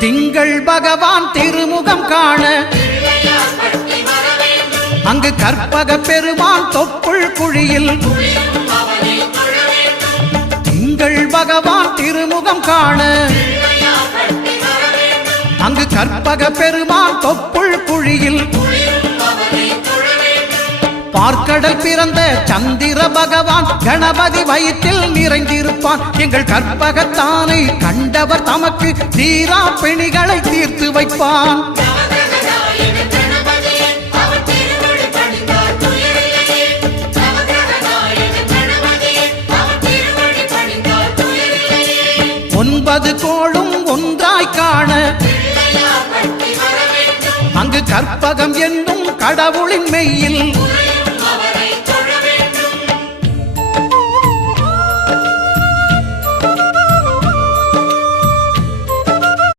திங்கள் பகவான் திருமுகம் காண அங்கு கற்பக பெருமான் தொப்புள் குழியில் திங்கள் பகவான் திருமுகம் காண அங்கு கற்பக பெருமான் தொப்புள் குழியில் பார்க்கடல் பிறந்த சந்திர பகவான் கணபதி வயிற்றில் நிறைந்திருப்பான். எங்கள் கற்பகத்தானை கண்டவர் தமக்கு தீரா பிணிகளை தீர்த்து வைப்பான். ஒன்பது கோளும் ஒன்றாய் காண அங்கு கற்பகம் என்னும் கடவுளின் மெய்யில்